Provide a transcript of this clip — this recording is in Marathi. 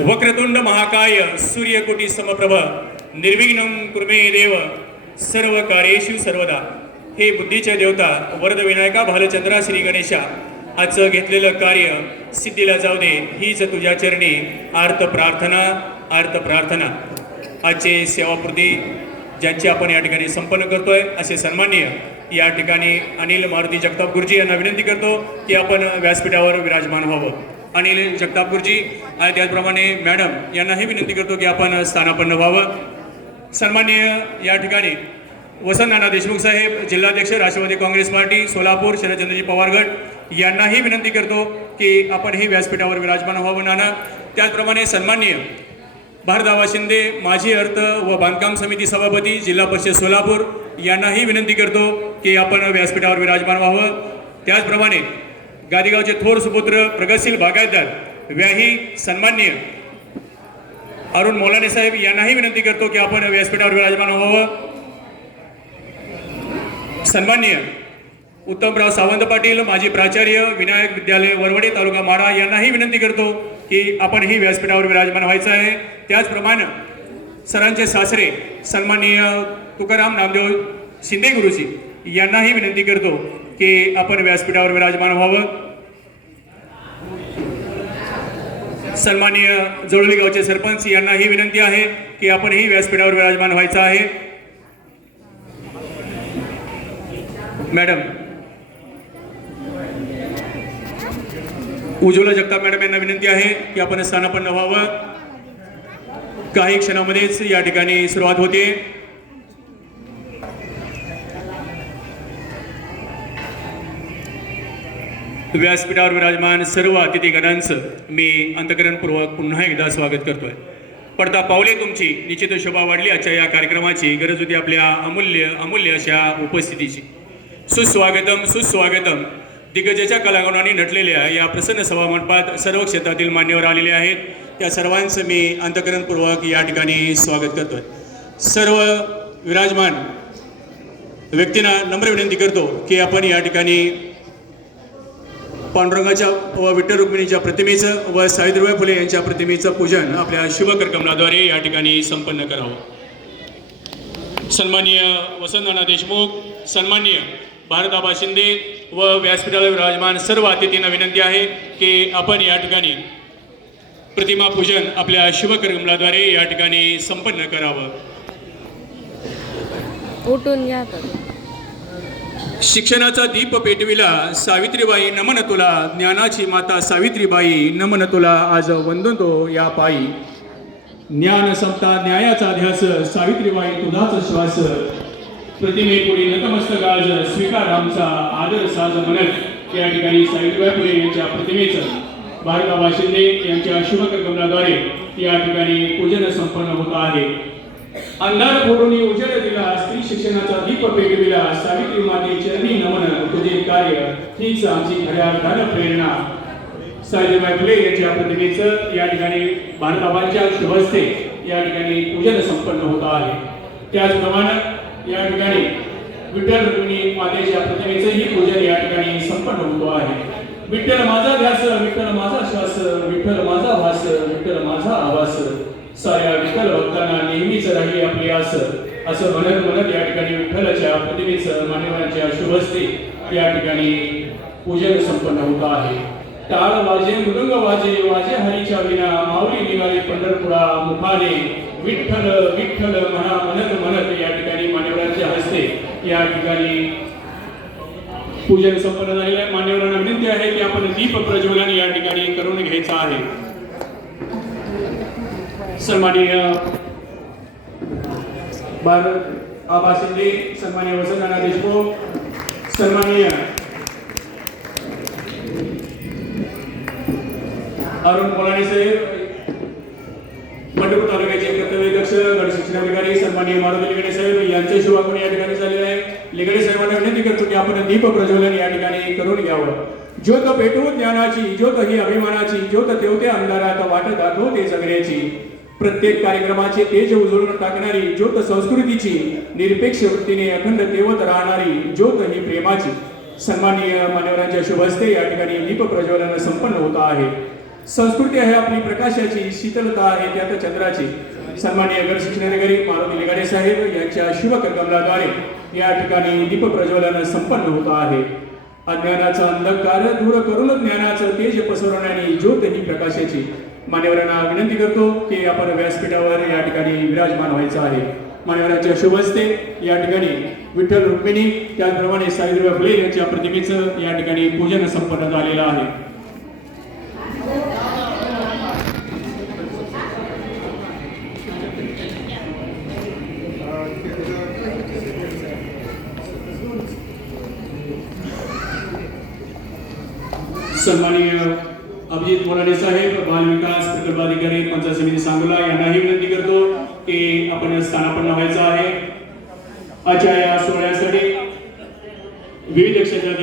वक्रतुंड महाकाय सूर्यकोटी समप्रभ निर्विघ्नम कुर्मे देव सर्व कार्येशु सर्वदा. हे बुद्धीच्या देवता वरद विनायका भालचंद्रा श्री गणेशा आजचं घेतलेलं कार्य सिद्धीला जाऊ दे हीच तुझ्या चरणी. आर्त प्रार्थना आर्त प्रार्थना. आजचे सेवापूर्ती ज्यांची आपण या ठिकाणी संपन्न करतोय असे सन्माननीय. या ठिकाणी अनिल मारुती जगताप गुरुजी यांना विनंती करतो की आपण व्यासपीठावर विराजमान व्हावं. अनिल जगतापूरजी आणि त्याचप्रमाणे मॅडम यांनाही विनंती करतो की आपण स्थानापन्न व्हावं. सन्माननीय या ठिकाणी वसंत नाना देशमुख साहेब जिल्हाध्यक्ष राष्ट्रवादी काँग्रेस पार्टी सोलापूर शरदचंद्रजी पवार गट यांनाही विनंती करतो की आपण हे व्यासपीठावर विराजमान व्हावं नाना. त्याचप्रमाणे सन्माननीय भारदावा शिंदे माजी अर्थ व बांधकाम समिती सभापती जिल्हा परिषद सोलापूर यांनाही विनंती करतो की आपण व्यासपीठावर विराजमान व्हावं. त्याचप्रमाणे गादीगावचे थोर सुपुत्र प्रगतशील बागायतदार व्याही सन्माननीय अरुण मोलाने साहेब यांनाही विनंती करतो की आपण व्यासपीठावर विराजमान व्हावं. सन्माननीय उत्तमराव सावंत पाटील माजी प्राचार्य विनायक विद्यालय वरवडे तालुका माडा यांनाही विनंती करतो की आपण ही व्यासपीठावर विराजमान व्हायचं आहे. त्याचप्रमाणे सरांचे सासरे सन्माननीय तुकाराम नामदेव शिंदे गुरुजी यांनाही विनंती करतो की आपण व्यासपीठावर विराजमान व्हावं. सन्माननीय जवळली गावचे सरपंच यांना ही विनंती आहे की आपण ही व्यासपीठावर विराजमान व्हायचं आहे. मॅडम. उज्ज्वला जगताप मॅडम यांना विनंती आहे की आपण स्थानापन्न व्हावं. काही क्षणामध्येच या ठिकाणी सुरुवात होते. व्यासपीठावर विराजमान सर्व अतिथीगणांचं मी अंतकरणपूर्वक पुन्हा एकदा स्वागत करतोय. पडता पावले तुमची निश्चित शोभा वाढली आजच्या या कार्यक्रमाची. गरज होती आपल्या अमूल्य अमूल्य अशा उपस्थितीची. सुस्वागतम सुस्वागतम. दिग्गजाच्या कलागुणांनी नटलेल्या या प्रसन्न सभामंडपात सर्व क्षेत्रातील मान्यवर आलेले आहेत. त्या सर्वांचं मी अंतकरणपूर्वक या ठिकाणी स्वागत करतोय. सर्व विराजमान व्यक्तींना नम्र विनंती करतो की आपण या ठिकाणी पांडुरंगाच्या व विठ्ठल रुक्मिणीच्या प्रतिमेचं व सावित्रीबाई फुले यांच्या प्रतिमेचं पूजन आपल्या शुभकर्कमनाद्वारे या ठिकाणी संपन्न करावं. सन्माननीय वसंतनाना देशमुख सन्माननीय भारताबा शिंदे व व्यासपीठाला विराजमान सर्व अतिथींना विनंती आहे की आपण या ठिकाणी प्रतिमा पूजन आपल्या शुभकर्कमनाद्वारे या ठिकाणी संपन्न करावं. उठून घ्या शिक्षणाचा दीप पेटविला. सावित्रीबाई नमन तुला. ज्ञानाची माता सावित्रीबाई नमन तुला. आज वंदतो या पायी. ज्ञान समता न्यायाचा ध्यास. सावित्रीबाई तुझाच श्वास. प्रतिमेपुढे नतमस्तक आज स्वीकार आमचा आदर साज म्हणत या ठिकाणी सावित्रीबाई फुले यांच्या प्रतिमेचं. भारताबा शिंदे यांच्या शुभकल्पनाद्वारे या ठिकाणी पूजन संपन्न होत आहे. अंधार फोडून उजेड शिक्षणाचा दीप पेटविला. सावित्री माते चरणी नमन तुझे कार्य हीच आमची खऱ्या अर्थानं प्रेरणा. सावित्रीबाई फुले यांच्या प्रतिमेचं या ठिकाणी भारताबाच्या शुभस्ते या ठिकाणी पूजन संपन्न होत आहे. त्याचप्रमाणे या ठिकाणी विठ्ठल रुक्मिणी मातेच्या प्रतिमेचंही पूजन या ठिकाणी संपन्न होतो आहे. विठ्ठल माझा ध्यास विठ्ठल माझा श्वास विठ्ठल माझा भास विठ्ठल माझा आवास. साऱ्या विठ्ठल भक्तांना नेहमीच राहिली आपली आस. असं म्हणत म्हणत या ठिकाणी विठ्ठलाच्या प्रतिमेचं मान्यवरांच्या शुभस्ते या ठिकाणी पूजन संपन्न होत आहे. टाळ वाजे मृदंग वाजे वाजे हरीच्या विना माऊली निघाले पंढरपुरा मुखाने. विठ्ठल विठ्ठल म्हणा म्हणत म्हणत या ठिकाणी मान्यवरांच्या हस्ते या ठिकाणी पूजन संपन्न झालेलं आहे. मान्यवरांना विनंती आहे की आपण दीप प्रज्वलन या ठिकाणी करून घ्यायचं आहे. सन्माननीय भारत आबा शिंदे सन्माननीय वसंतनाना देशमुख सन्माननीय अरुण मोलाने साहेब पंढरपूर तालुक्याचे कर्तव्यदक्ष गट शिक्षणाधिकारी सन्माननीय मारुती लिगडे साहेब यांचे शुभागमन या ठिकाणी झालेले आहे. लिगडे साहेबांना विनंती करतो की आपण दीप प्रज्वलन या ठिकाणी करून घ्यावं. ज्योत पेटवून ज्ञानाची ज्योत ही अभिमानाची ज्योत तेवते अंधारात वाट दाखवते जगण्याची प्रत्येक कार्यक्रमाचे तेज उजळून टाकणारी ज्योत संस्कृतीची निरपेक्ष वृत्तीने अखंड तेवत राहणारी ज्योत ही प्रेमाची. सन्माननीय मान्यवरांच्या शुभ हस्ते या ठिकाणी दीप प्रज्वलन संपन्न होत आहे. संस्कृती आहे आपली प्रकाशाची शीतलता आहे त्यात चंद्राची. सन्माननीय गड शिक्षणाधिकारी मारुती लिगाडे साहेब यांच्या शुभकर्कमलाद्वारे या ठिकाणी दीप प्रज्वलन संपन्न होत आहे. अज्ञानाचा अंधकार दूर करून ज्ञानाचं तेज पसरवण्याने ज्योत ही प्रकाशाची मान्यवरांना विनंती करतो की आपण व्यासपीठावर या ठिकाणी विराजमान व्हायचं आहे. मान्यवरांच्या शुभ हस्ते या ठिकाणी विठ्ठल रुक्मिणी त्याचप्रमाणे सावित्रीबाई फुले यांच्या प्रतिमेचं या ठिकाणी पूजन संपन्न झालेलं आहे. सन्माननीय अभिजित मोराडे साहेब बाल विकास प्रकल्प अधिकारी पंचायत समिती सांगोला यांनाही विनंती करतो की आपण स्थानापन्न व्हायचं आहे. आजच्या या सोहळ्यासाठी विविध क्षेत्रात